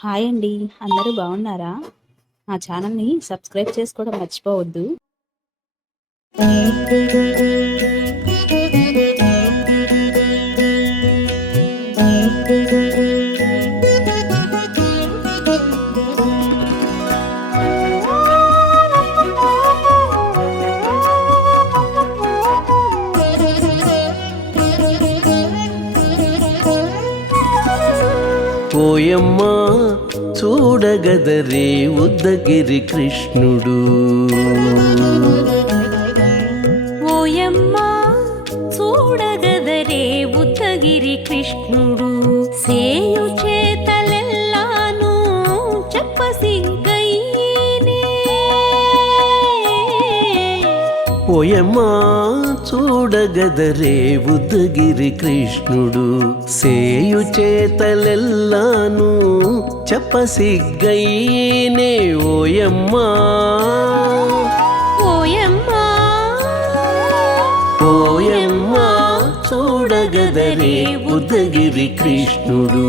hi అండి అందరూ బాగున్నారా మా ని సబ్స్క్రైబ్ చేసుకోవడం మర్చిపోవద్దు ಚೂಡಗದರೆ ಉದ್ದಗಿರಿ ಕೃಷ್ಣುಡು ಓಯಮ್ಮ ಚೂಡಗದರೆ ಉದ್ದಗಿರಿ ಕೃಷ್ಣು ಮ್ಮ ಚೋಡಗದರೆ ಉದಗಿರಿ ಕೃಷ್ಣುಡು ಸೇಯು ಚೇತಲೆಲ್ಲಾನೂ ಚಪ್ಪ ಸಿಗ್ಗೈನೇ ಓಯಮ್ಮ ಓ ಎಮ್ಮ ಕೋಯಮ್ಮ ಚೋಡಗದರೆ ಬುಧಗಿರಿ ಕೃಷ್ಣುಡು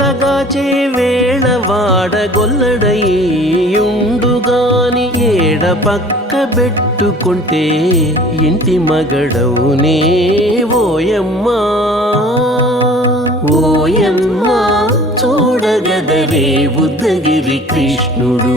లగాచే వేళ ఏడ ఏడపక్క పెట్టుకుంటే ఇంటి మగడవు నే ఓయమ్మా ఓయమ్మా చూడగదరే బుద్ధగిరి కృష్ణుడు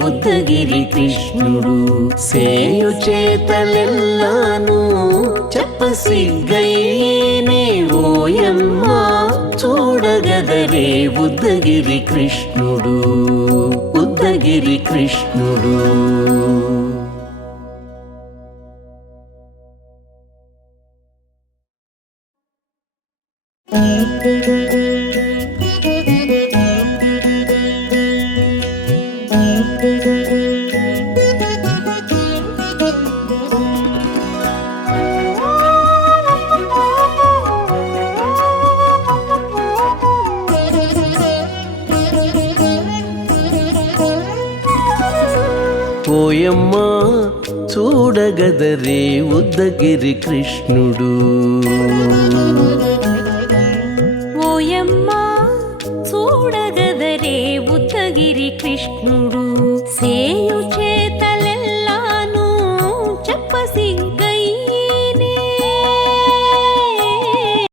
ಬುದ್ಧಗಿರಿ ಕೃಷ್ಣರು ಸೇಯು ಚೇತನೆ ಚಪ್ಪ ಸಿಗೈನೇ ವೋ ಎಮ್ಮ ಚೂಡದೇ ಬುದ್ಧಗಿರಿ ಕೃಷ್ಣರು ಬುದ್ಧಗಿರಿ you ೂಡಗದರೆ ಬುದ್ಧಗಿರಿ ಕೃಷ್ಣು ಓಯಮ್ಮ ಚೂಡದ ರೇ ಬುದ್ಧಗಿರಿ ಕೃಷ್ಣು